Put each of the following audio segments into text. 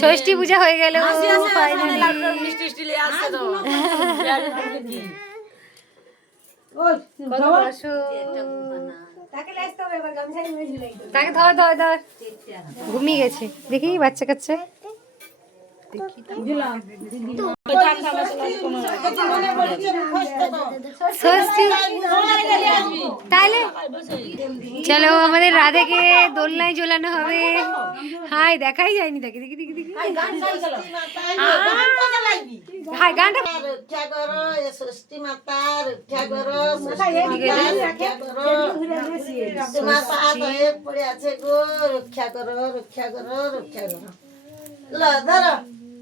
ষষ্ঠী পূজা হয়ে গেল আসছে তো। তাকে ধর ধর ধর। ঘুমিয়ে গেছে। দেখি বাচ্চা কাচ্চা। তাহলে চলো আমাদের রাধেকে দোলনায় ঝোলানো হবে। হাই দেখাই যায়নি তাকে দেখি দেখি দেখি। হাই গানটা রক্ষা করো। এ ষষ্ঠী মাতা রক্ষা করো ষষ্ঠী মাতা রক্ষা করো তোমার পা ধরে পড়ে আছে গো রক্ষা করো রক্ষা করো রক্ষা করো ল ধরো।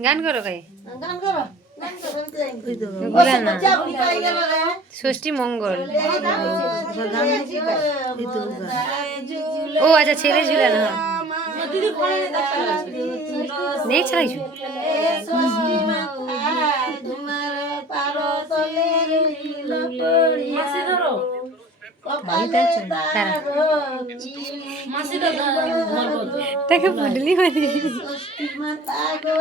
গান করো কাই গান করো। গান করো আমি তো জানি। বলে না। যা বুড়ি পাই গেল রে। ষষ্ঠী মঙ্গল। ও আচ্ছা ছেলে ঝুলে না। তার তাকে পুডলি ষষ্ঠী মাতা গো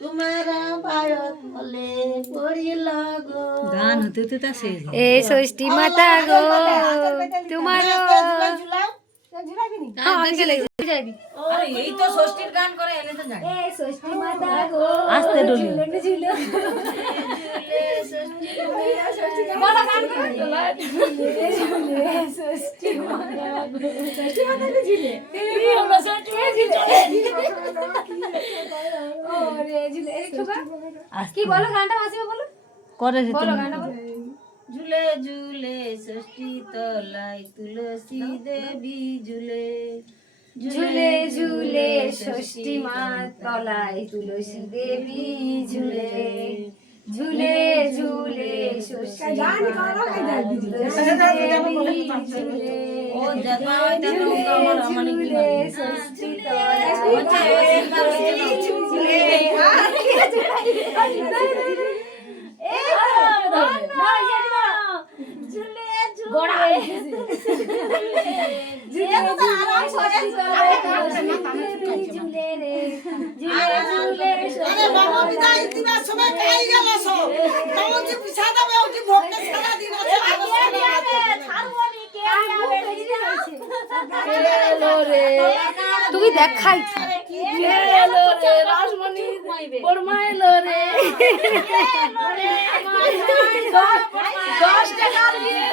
তোমার পায়ত হলে পড়িল গো গান হতে হতে তা শেষ এ ষষ্ঠী মাতা গো তোমার আস্তে ডলি। কি বলো গানটা মাসিমা বলো। করে বলো গানটা বলো। ঝুলে ঝুলে ষষ্ঠী তলায় তুলসী দেবী ঝুলে ঝুলে ঝুলে ষষ্ঠী মা তলায় তুলসী দেবী ঝুলে ঝুলে ঝুলে ষষ্ঠী মা তলায় তুলসী দেবী ঝুলে ও জামা মানে দশ টাকা দিয়ে